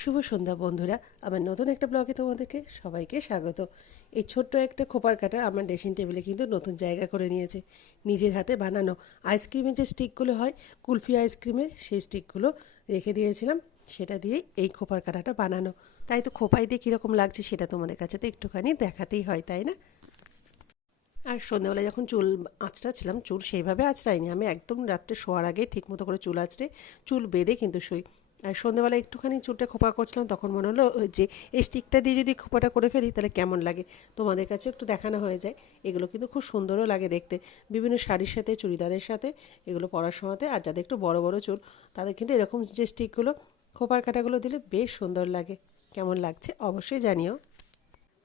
শুভ সন্ধ্যা বন্ধুরা, আমার নতুন একটা ব্লগে তোমাদেরকে সবাইকে স্বাগত। এই ছোট্ট একটা খোপার কাটা আমার ড্রেসিং টেবিলে কিন্তু নতুন জায়গা করে নিয়েছে। নিজের হাতে বানানো আইসক্রিমের যে স্টিকগুলো হয়, কুলফি আইসক্রিমের, সেই স্টিকগুলো রেখে দিয়েছিলাম, সেটা দিয়েই এই খোপার কাটাটা বানানো। তাই তো খোপাই দিয়ে কীরকম লাগছে সেটা তোমাদের কাছে তো একটুখানি দেখাতেই হয়, তাই না? আর সন্ধ্যাবেলায় যখন চুল আঁচড়াচ্ছিলাম, চুল সেইভাবে আঁচড়াইনি, আমি একদম রাত্রে শোয়ার আগে ঠিকমতো করে চুল আঁচড়ে চুল বেঁধে কিন্তু শুই। আর সন্ধ্যাবেলায় একটুখানি চুলটা খোপা করছিলাম, তখন মনে হলো যে এই স্টিকটা দিয়ে যদি খোপাটা করে ফেলি তাহলে কেমন লাগে, তোমাদের কাছে একটু দেখানো হয়ে যায়। এগুলো কিন্তু খুব সুন্দরও লাগে দেখতে, বিভিন্ন শাড়ির সাথে, চুড়িদারের সাথে এগুলো পরার সময়তে। আর যাদের একটু বড় বড় চুল তাদের কিন্তু এরকম যে স্টিকগুলো, খোপার কাটাগুলো দিলে বেশ সুন্দর লাগে। কেমন লাগছে অবশ্যই জানিও।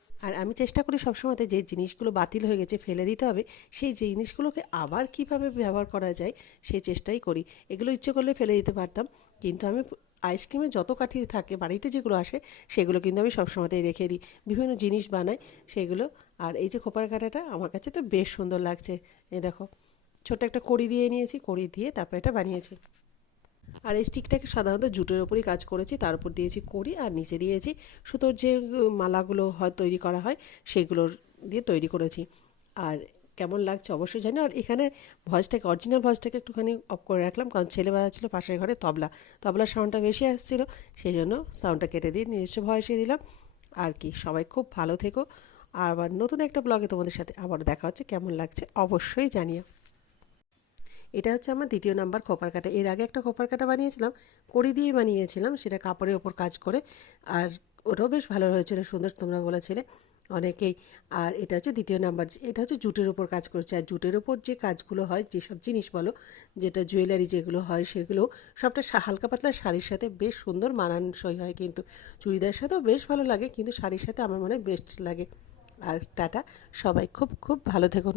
আর আমি চেষ্টা করি সবসময়তে যে জিনিসগুলো বাতিল হয়ে গেছে ফেলে দিতে হবে, সেই জিনিসগুলোকে আবার কিভাবে ব্যবহার করা যায় সেই চেষ্টাই করি। এগুলো ইচ্ছে করলে ফেলে দিতে পারতাম, কিন্তু আমি আইসক্রিমে যত কাঠি থাকে বাড়িতে যেগুলো আসে সেগুলো কিন্তু আমি সবসময়তেই রেখে দিই, বিভিন্ন জিনিস বানাই সেগুলো। আর এই যে খোপার কাঁটাটা আমার কাছে তো বেশ সুন্দর লাগছে। এই দেখো, ছোট্ট একটা কড়ি দিয়ে নিয়েছি, কড়ি দিয়ে তারপর এটা বানিয়েছি। আর এই স্টিকটাকে সাধারণত জুটের ওপরই কাজ করেছি, তার উপর দিয়েছি কড়ি আর নিচে দিয়েছি সুতোর যে মালাগুলো হয় তৈরি করা হয় সেগুলোর দিয়ে তৈরি করেছি। আর কেমন লাগছে অবশ্যই জানি। আর এখানে ভয়েসটাকে, অরিজিনাল ভয়েসটাকে একটুখানি অফ করে রাখলাম, কারণ ছেলে বাজাচ্ছিল পাশের ঘরে তবলার সাউন্ডটা বেশি আসছিলো, সেই জন্য সাউন্ডটা কেটে দিয়ে নিজস্ব ভয়েসে দিলাম। আর কি, সবাই খুব ভালো থেকো। আর আবার নতুন একটা ব্লগে তোমাদের সাথে আবার দেখা হচ্ছে, কেমন লাগছে অবশ্যই জানিও। এটা হচ্ছে আমার দ্বিতীয় নাম্বার খোপার কাটা। এর আগে একটা খোপার কাটা বানিয়েছিলাম, কড়ি দিয়ে বানিয়েছিলাম, সেটা কাপড়ের ওপর কাজ করে। আর ওটাও বেশ ভালো হয়েছিল, সুন্দর তোমরা বলেছিলে অনেকেই। আর এটা হচ্ছে দ্বিতীয় নাম্বার, এটা হচ্ছে জুটের ওপর কাজ করছে। আর জুটের ওপর যে কাজগুলো হয়, যেসব জিনিস বলো, যেটা জুয়েলারি যেগুলো হয় সেগুলো সবটা হালকা পাতলা শাড়ির সাথে বেশ সুন্দর মানানসই হয়, কিন্তু চুড়িদারের সাথেও বেশ ভালো লাগে, কিন্তু শাড়ির সাথে আমার মনে হয় বেস্ট লাগে। আর টাটা, সবাই খুব খুব ভালো থেকো।